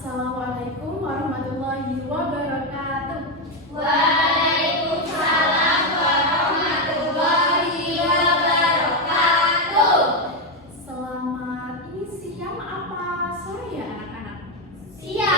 Assalamualaikum warahmatullahi wabarakatuh. Waalaikumsalam warahmatullahi wabarakatuh. Selamat ini siang apa sore ya anak-anak? Siang.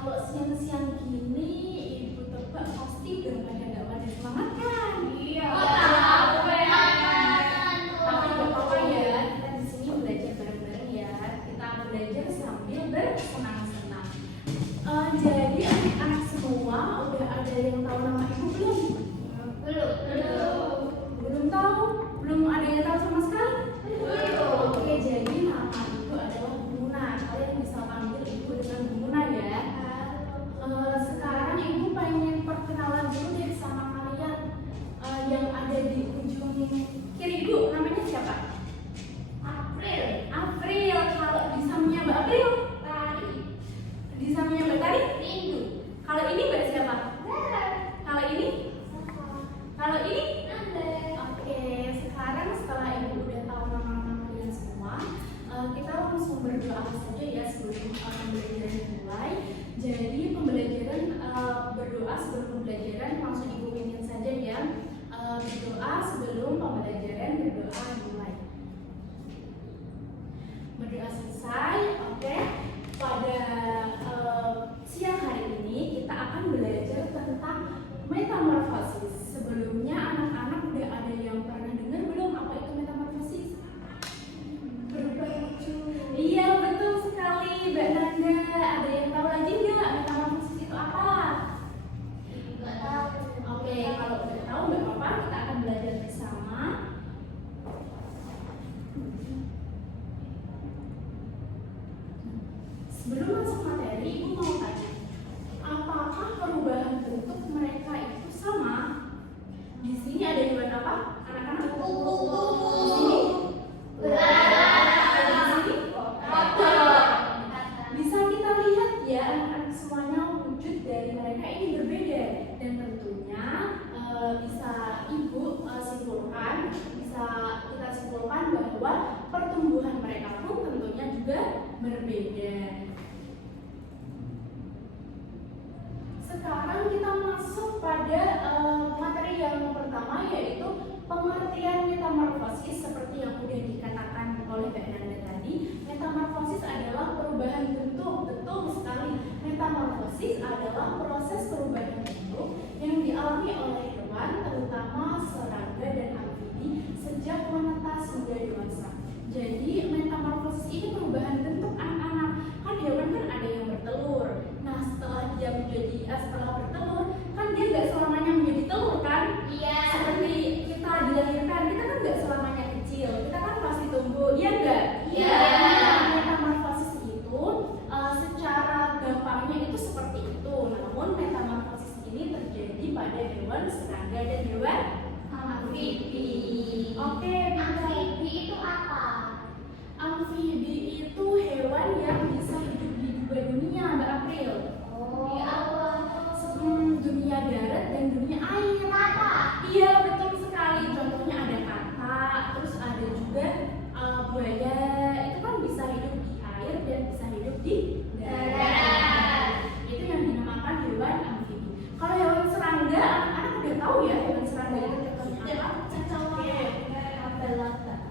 Kalau siang-siang gini ibu tebak pasti udah pada semangat kan? Iya. Tapi gak apa-apa ya, kita di sini belajar bareng-bareng ya. Kita belajar sambil bersenang-senang. Jadi anak-anak semua udah ada yang tahu nama ibu belum? Belum tahu? Belum ada yang tahu sama sekali? Oke, jadi nama ibu adalah Bu Muna. Kalian bisa panggil ibu dengan Bu Muna ya. Sekarang ibu pengen perkenalan dulu deh sama kalian yang ada di ujung kiri ibu. Namanya siapa? April. April. Kalau di sampingnya Mbak April? Tari. Di sampingnya Mbak Tari? Minggu. Kalau ini Mbak siapa? Kalau ini? Kalau ini? Oke, sekarang setelah ibu udah tahu nama-nama kalian semua, kita langsung berdoa saja ya sebelum pembelajaran dimulai. Jadi pembelajaran berdoa sebelum pembelajaran langsung ibu pimpin saja ya. Berdoa sebelum pembelajaran berdoa dimulai. Berdoa selesai, oke. Pada siang hari ini kita akan belajar tentang metamorfosis. Sebelumnya anak-anak udah ada yang pernah dengar belum apa itu metamorfosis? Berubah wujud. Iya betul sekali Mbak Nanda. Ada yang tahu lagi nggak metamorfosis itu apa? Nggak tahu. Oke, kalau udah tahu nggak apa-apa, kita akan belajar bersama. Sebelum masuk materi, ibu mau tanya, apakah perubahan bentuk mereka itu sama? Di sini ada hewan apa? Anak-anak? Di sini? Di sini? Bisa kita lihat ya anak-anak semuanya wujud dari mereka ini berbeda dan tentunya bisa ibu simpulkan, bisa kita simpulkan bahwa pertumbuhan mereka pun tentunya juga berbeda. Sekarang kita masuk pada materi yang pertama yaitu pengertian metamorfosis seperti yang sudah dikatakan oleh Mbak Nanda tadi. Metamorfosis adalah perubahan bentuk. Betul sekali. Metamorfosis adalah proses perubahan bentuk yang dialami oleh hewan terutama serangga dan amfibi sejak menetas hingga dewasa. Jadi metamorfosis ini perubahan bentuk anak-anak. Kan hewan kan ada yang bertelur. Nah setelah bertelur kan dia nggak selamanya menjadi telur kan? Iya. Seperti kita dilahirkan, kita kan nggak selamanya kecil. Kita kan pasti tumbuh, iya nggak? Iya. Metamorfosis itu secara gampangnya itu seperti itu. Namun metamorfosis ini terjadi pada hewan serangga dan hewan amfibi. Oke, Amfibi itu apa? amfibi itu hewan yang bisa hidup di dua dunia, Mbak April. Di awal. Dunia darat dan dunia air. Kata. Iya betul sekali. Contohnya ada katak, terus ada juga buaya. Itu kan bisa hidup di air dan bisa hidup di darat. Itu yang dinamakan hewan amfibi. Kalau hewan serangga, anak-anak udah tahu ya hewan serangga itu contohnya apa?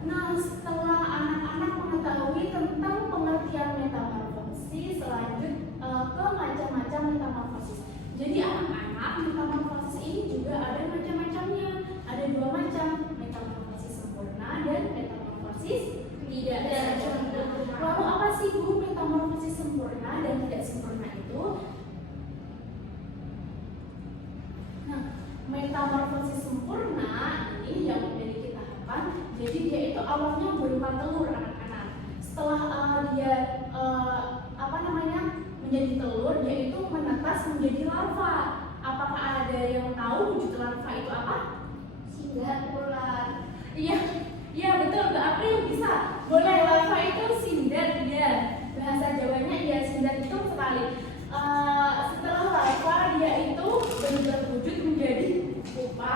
Nah, setelah anak-anak mengetahui tentang pengertian metamorfosis, lanjut ke macam-macam metamorfosis. Jadi anak-anak, metamorfosis ini juga ada macam-macamnya. Ada dua macam, metamorfosis sempurna dan metamorfosis tidak sempurna. Lalu apa sih Bu metamorfosis sempurna dan tidak sempurna itu? Nah, metamorfosis sempurna ini yang memiliki tahapan. Jadi dia itu awalnya berupa telur anak-anak. Setelah dia menjadi telur, dia itu menetas menjadi larva. Apakah ada yang tahu wujud larva itu apa? Singgah ular. Iya, iya betul Mbak April bisa. Boleh, larva itu sindar dia. Bahasa Jawanya ya sindar itu sekali. Setelah larva dia itu berubah wujud menjadi pupa.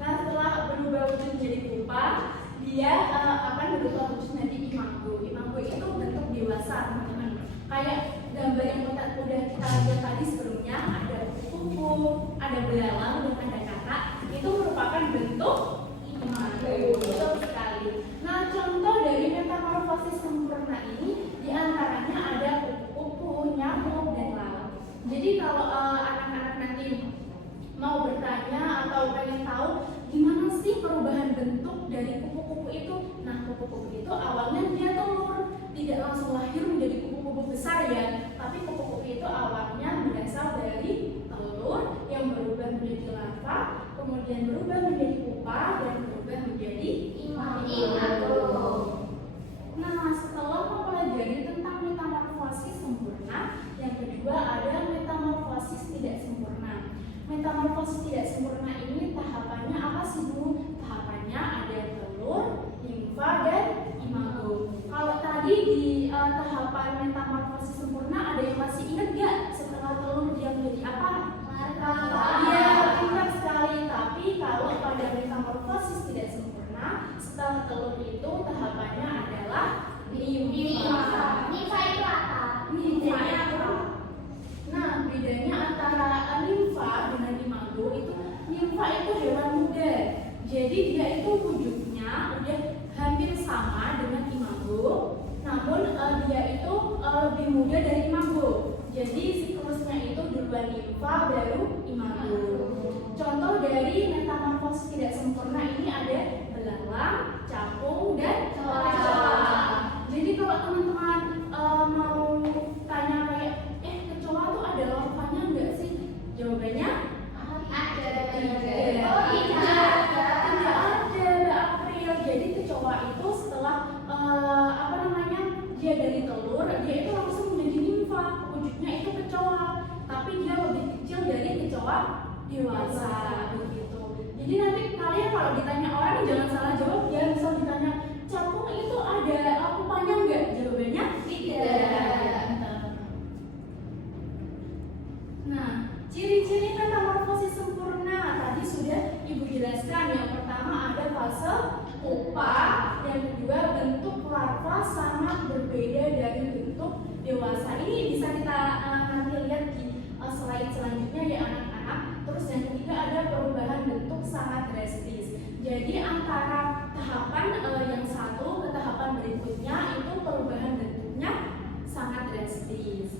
Nah setelah berubah wujud menjadi pupa, dia akan berubah wujud menjadi imanggu. Imanggu itu bentuk dewasa teman-teman. Kayak Nah, kupu-kupu itu awalnya dia telur, tidak langsung lahir menjadi kupu-kupu besar ya, tapi kupu-kupu itu awalnya berasal dari telur yang berubah menjadi larva, kemudian berubah menjadi pupa, dan berubah menjadi imago. Nah, setelah mempelajari tentang metamorfosis sempurna, yang kedua ada metamorfosis tidak sempurna. Metamorfosis tidak sempurna ini tahapannya apa sih Bu? Tahapannya ada telur, nimfa, dan imago. Kalau tadi di tahapan metamorfosis sempurna ada yang masih ingat gak? Setelah telur dia menjadi apa? Larva. Iya, pintar sekali. Tapi kalau pada metamorfosis tidak sempurna, setelah telur itu tahapannya adalah nimfa. Nimfa itu apa? Bedanya apa? Nah, bedanya antara nimfa dengan imago itu, nimfa itu hewan muda. Jadi dia itu wujudnya udah hampir sama dengan imago, namun dia itu lebih muda dari imago. Jadi siklusnya itu duluan nimfa baru imago. Contoh dari metamorfosis tidak sempurna ini ada belalang, capung, dan kecoa. Jadi kalau teman-teman mau tanya kayak kecoa tuh ada larvanya enggak sih? Jawabannya Ada. tidak. Oh, tidak. Tidak ada, Mbak April. Jadi kecoa itu setelah dia dari telur, dia itu langsung menjadi nimfa. Wujudnya itu kecoa, tapi dia lebih kecil dari kecoa dewasa begitu. Jadi nanti kalian kalau ditanya orang jangan salah jawab ya. Misal ditanya capung itu ada pupanya enggak? Jawabannya tidak. Nah, ciri-ciri metamorfosis sempurna tadi sudah Ibu jelaskan. Yang pertama ada fase pupa, yang kedua bentuk larva sangat berbeda dari bentuk dewasa. Ini bisa kita nanti lihat di slide selanjutnya ya anak-anak. Terus yang ketiga ada perubahan bentuk sangat drastis. Jadi antara tahapan yang satu ke tahapan berikutnya itu perubahan bentuknya sangat drastis.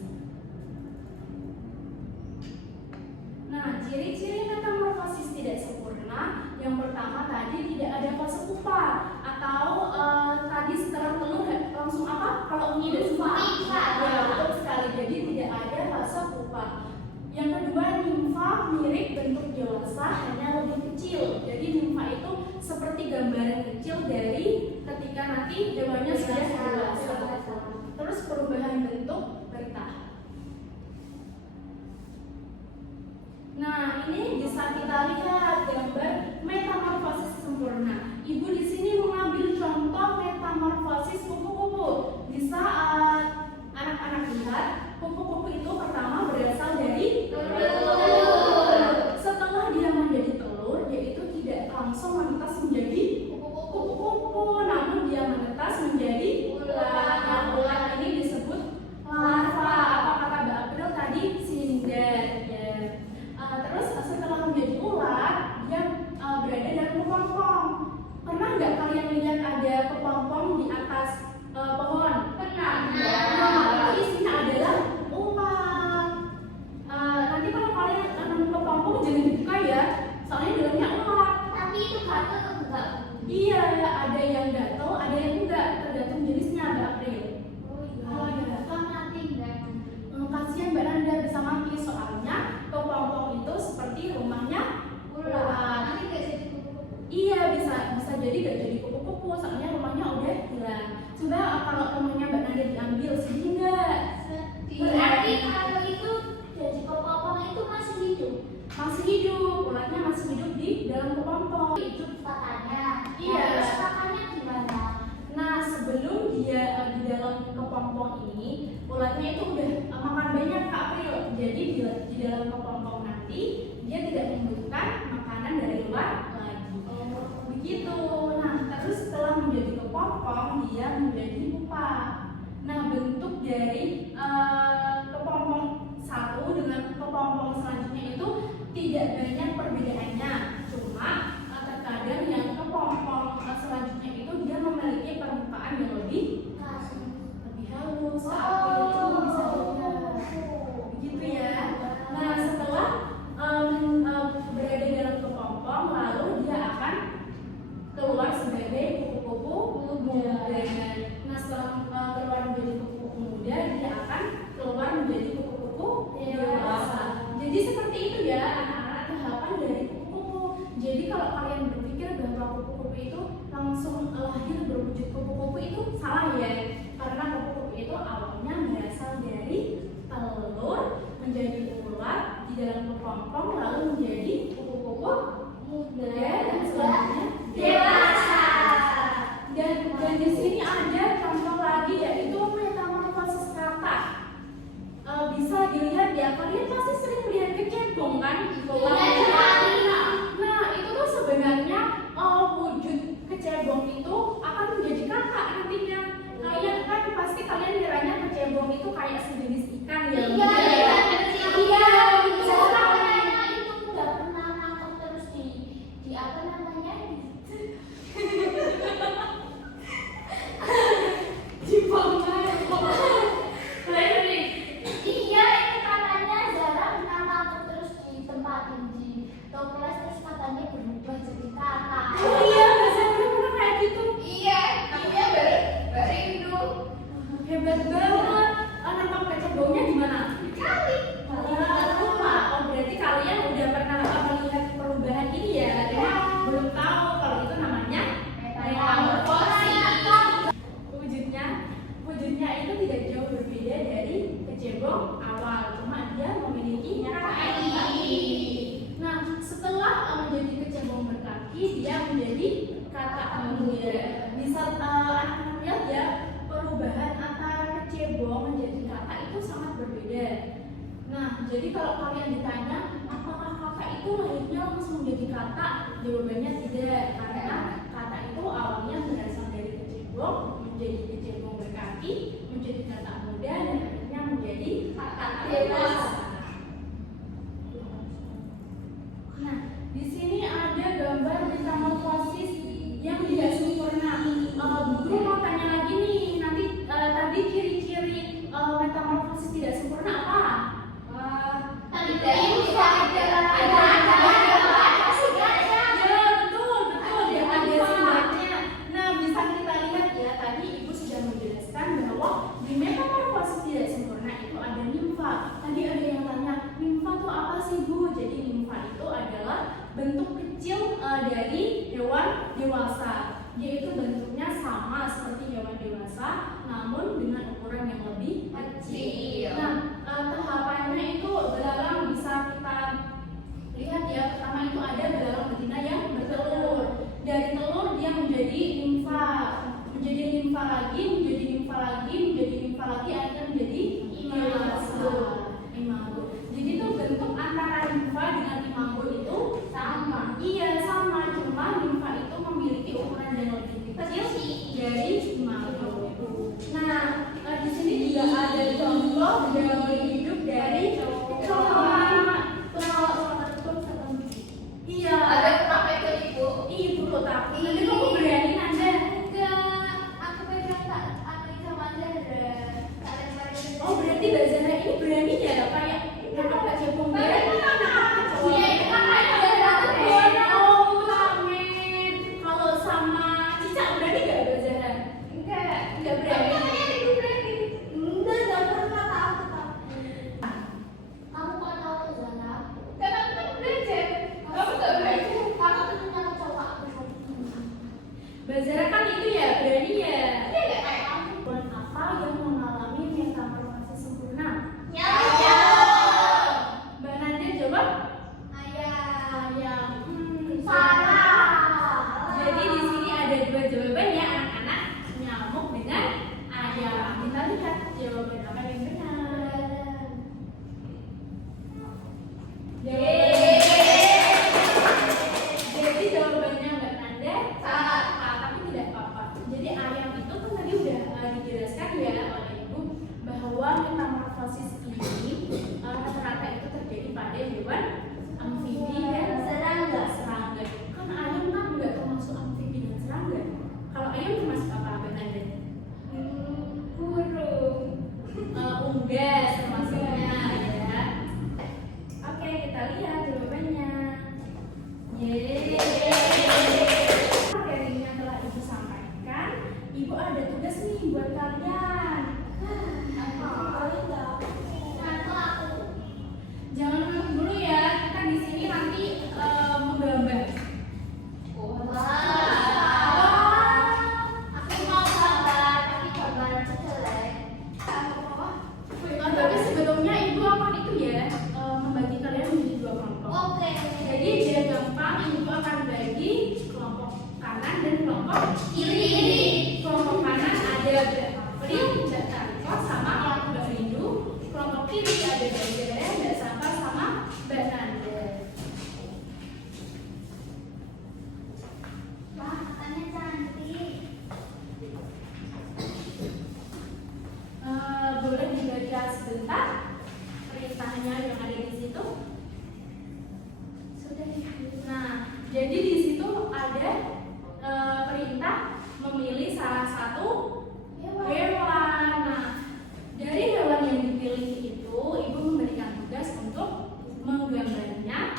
Nah, ciri-ciri metamorfosis tidak sempurna, yang pertama tadi tidak ada fase pupa atau tadi setelah telur langsung apa? Kalau ini ada pupa, ya betul sekali. Jadi tidak ada fase pupa. Yang kedua, nimfa mirip bentuk dewasa hanya lebih kecil. Jadi nimfa itu seperti gambaran kecil dari ketika nanti hewannya sudah dewasa. Terus perubahan bentuk bertahap. Nah, ini bisa kita lihat gambar metamorfosis sempurna. Ibu di sini mengambil contoh metamorfosis kupu-kupu. Bisa anak-anak lihat, kupu-kupu itu pertama berasal dari telur. Setelah dia menjadi telur, dia itu tidak langsung menetas menjadi kupu-kupu, namun dia menetas menjadi ulat. Nah, ulat ini disebut larva. Apa kata Mbak April tadi? Sindar. Terus setelah menjadi ulat, dia berada dalam kepompong. Pernah nggak kalian lihat ada kepompong di atas pohon? Pernah. Nah, isinya adalah ulat. Nanti kalau kalian nemu kepompong jangan dibuka ya, soalnya dalamnya ulat. Tapi itu gatal atau enggak? Iya, ada yang gatal, ada yang enggak, tergantung jenisnya Mbak April. Oh iya. Kan mati enggak? Kasihan Mbak Nanda bisa mati soalnya kepompong itu seperti rumahnya ulat. Nanti enggak jadi kupu-kupu. Iya, bisa jadi gak jadi kupu-kupu soalnya rumahnya udah hilang. Coba kalau rumahnya Mbak Nanda diambil, sedih nggak? Berarti kalau itu jadi kepompong itu masih hidup. Masih hidup, ulatnya masih hidup di dalam kepompong. Hidup katanya. Iya. Terus kakaknya gimana? Nah, sebelum dia di dalam kepompong ini, ulatnya itu udah makan banyak Kak April. Jadi di dalam kepompong nanti dia tidak membutuhkan makanan dari luar lagi. Begitu. Nah, terus setelah menjadi kepompong dia menjadi pupa. Nah, bentuk dari kepompong satu dengan kepompong selanjutnya itu tidak banyak perbedaannya. Cuma terkadang yang kepompong selanjutnya itu dia memiliki permukaan yang lebih halus. Itu bisa dilihat. Begitu ya. Nah, setelah berada dalam kepompong, lalu dia akan keluar sebagai kupu-kupu telur, menjadi ulat, di dalam kepompong, lalu menjadi kupu-kupu muda, dan selanjutnya Dewasa. Dan di sini ada contoh lagi yaitu metamorfosis kata. Bisa dilihat ya, kalian pasti sering lihat kecebong kan? Nah, itu tuh sebenarnya wujud kecebong itu akan menjadi kakak nantinya. Kalian kan pasti kalian kiranya kecebong itu kayak sejenis ikan ya. Itu nggak pernah nangkep terus di apa namanya? Iya, itu katanya Zara pernah nangkep terus ditempatin di toples terus katanya berubah jadi kakak. Oh iya, biasanya pernah kayak gitu. Iya, namanya Berindu. Hebat banget. Nangkap kecebongnya di mana? Kali. Oh, berarti kalian udah pernah melihat perubahan ini ya? Cuma belum tahu kalau itu namanya Metamorfosis. Wujudnya itu tidak jauh berbeda dari kecebong awal, cuma dia memiliki kaki. Nah, setelah menjadi kecebong berkaki, dia menjadi kakak muda. Bisa anak-anak lihat ya, perubahan antara kecebong menjadi kakak itu sangat berbeda. Nah, jadi kalau kalian ditanya apakah kakak itu lahirnya langsung menjadi kakak, jawabannya tidak, karena kakak itu awalnya berasal dari kecebong, menjadi kecebong berkaki, menjadi kakak muda, dan akhirnya menjadi kakak dewasa. Nah, di sini ada gambar metamorfosis yang tidak sempurna. Guru mau tanya lagi nih, nanti tadi ciri-ciri metamorfosis tidak sempurna apa? Tidak bisa ada Ya, betul, yang ada simbolnya. Nah, bisa kita lihat ya, tadi Ibu sudah menjelaskan bahwa di metamorfosis tidak sempurna itu ada nimfa. Tadi ada yang tanya, nimfa itu apa sih Bu? Jadi nimfa itu adalah bentuk kecil dari hewan dewasa. Yaitu bentuknya sama seperti hewan dewasa, namun dengan ukuran yang lebih kecil. Nah, tahapannya itu belalang bisa kita lihat ya. Pertama itu ada belalang betina yang bertelur. Dari telur dia menjadi nimfa, menjadi nimfa lagi, menjadi nimfa lagi, menjadi nimfa lagi, akhirnya menjadi imago. Jadi itu bentuk antara nimfa dengan imago itu sama. Iya sama, cuma nimfa itu memiliki ukuran yang lebih kecil dari imago. Nah, di sini juga ada contoh teori hidup dari kecoa. Iya. Ada apa itu Ibu? Ibu tapi kamu berani aja. Enggak, aku pegang tak aku sama Zara. Oh, berarti Mbak Zara ini berani ya, kayak nangkap kecebong berani. Iya, itu kan kayak Zara tuh. Oh, amin. Kalau sama cicak berani nggak Mbak Zara? Nggak berani. Enggak pernah tahu tapi. Kamu kok tahu Zara? Karena aku kan belajar. Kamu nggak berani? Kamu tuh punya kecoa. Mbak Zara kan itu ya berani ya. Iya nggak kayak kamu? Hewan apa yang mengalami metamorfosis sempurna? membaca sebentar perintahnya yang ada di situ? Sudah. Nah, jadi di situ ada perintah memilih salah satu hewan. Nah, dari hewan yang dipilih itu, ibu memberikan tugas untuk menggambarnya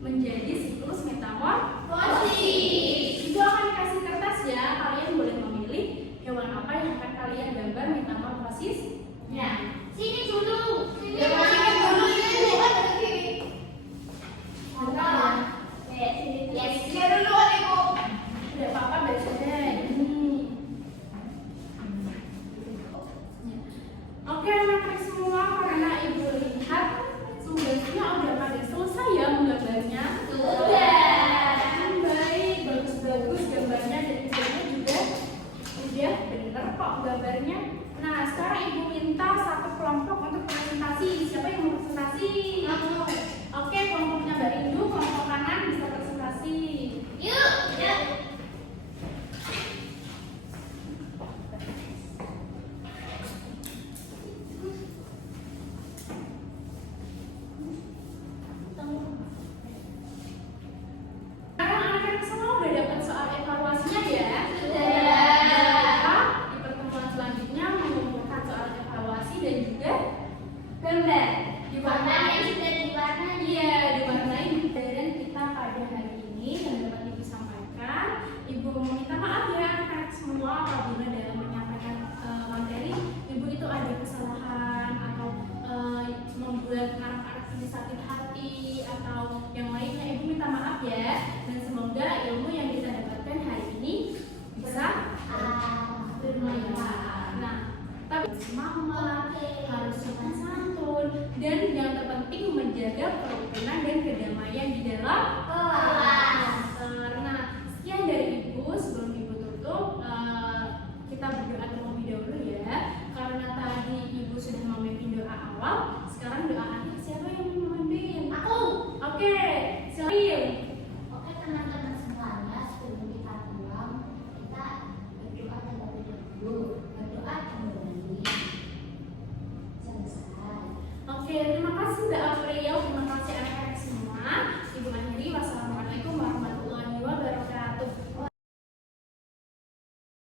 menjadi siklus metamorfosis. Ibu akan kasih kertas ya, kalian boleh memilih hewan apa yang akan kalian gambar metamorfosisnya. Sini dulu. Ya, sini dulu. Udah papa baca deh. Oke anak-anak semua, karena ibu lihat tugasnya udah pada selesai ya menggambarnya. Baik, bagus-bagus gambarnya dan videonya juga udah bener kok gambarnya. Nah sekarang ibu minta satu kelompok untuk presentasi. Siapa yang mau presentasi? Oke, kelompoknya Mbak Rindu, kelompok kanan bisa presentasi. Yuk. Sekarang anak-anak semua udah dapat soal evaluasinya ya? Sudah. Kita di pertemuan selanjutnya mengumpulkan soal evaluasi dan juga gambar. Warnanya sudah diwarnai. Iya, diwarnai dan kita pada hari ini dan dapat ibu sampaikan. Ibu meminta maaf ya anak-anak semua apabila dalam menyampaikan materi ibu itu ada kesalahan atau membuat anak-anak ini sakit hati atau yang lainnya. Ibu minta maaf ya, dan semoga ilmu yang kita dapatkan hari ini bisa bermanfaat. Nah, tapi semangat, harus sopan santun, dan yang terpenting menjaga kerukunan dan kedamaian di dalam Kelas.